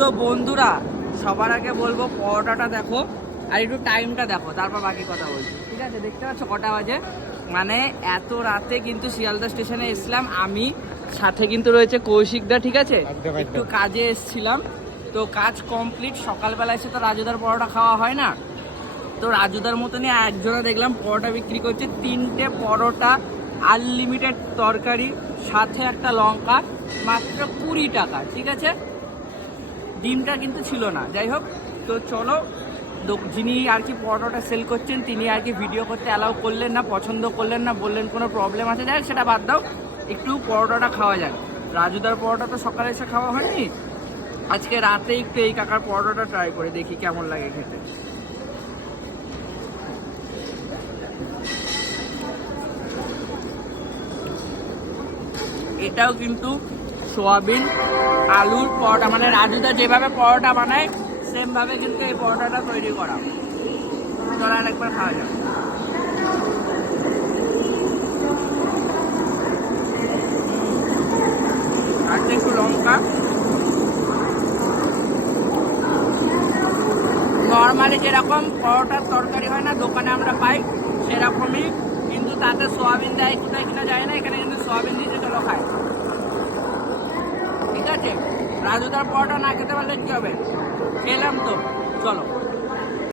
তো বন্ধুরা, সবার আগে বলবো পরোটাটা দেখো আর একটু টাইমটা দেখো, তারপর বাকি কথা বলছি। ঠিক আছে, দেখতে পাচ্ছ কটা বাজে? মানে এত রাতে কিন্তু শিয়ালদা স্টেশনে এসলাম আমি, সাথে কিন্তু রয়েছে কৌশিকদা। ঠিক আছে, একটু কাজে এসছিলাম, তো কাজ কমপ্লিট। সকালবেলা এসে তো রাজুদার পরোটা খাওয়া হয় না, তো রাজুদার মতনই একজনে দেখলাম পরোটা বিক্রি করছে। 3টে পরোটা, আনলিমিটেড তরকারি, সাথে একটা লঙ্কা, মাত্র 20 টাকা। ঠিক আছে, ডিমটা কিন্তু ছিল না। যাই হোক, তো চলো, যিনি আর কি পরোটাটা সেল করছেন তিনি আর কি ভিডিও করতে অ্যালাউ করলেন না, পছন্দ করলেন না, বললেন কোনো প্রবলেম আছে। যাই হোক, সেটা বাদ দাও, একটু পরোটাটা খাওয়া যাক। রাজুদার পরোটা তো সকালে এসে খাওয়া হয়নি, আজকে রাতে একটু এই কাকার পরোটাটা ট্রাই করে দেখি কেমন লাগে খেতে। এটাও কিন্তু সোয়াবিন আলুর পরোটা, মানে রাজুদা যেভাবে পরোটা বানায় সেম ভাবে কিন্তু এই পরোটাটা তৈরি করা। চলো একবার খাওয়া যাক। আর একটু লঙ্কা, নর্মালি যেরকম পরোটার তরকারি হয় না দোকানে আমরা পাই সেরকমই, কিন্তু তাতে সোয়াবিন দেয় কোথায় কিনা যায় না, এখানে কিন্তু সোয়াবিন দিয়েছে। চলো খাই। ঠিক আছে, রাজুদার পরোটা না খেতে পারলে কি হবে, খেলাম তো, চলো।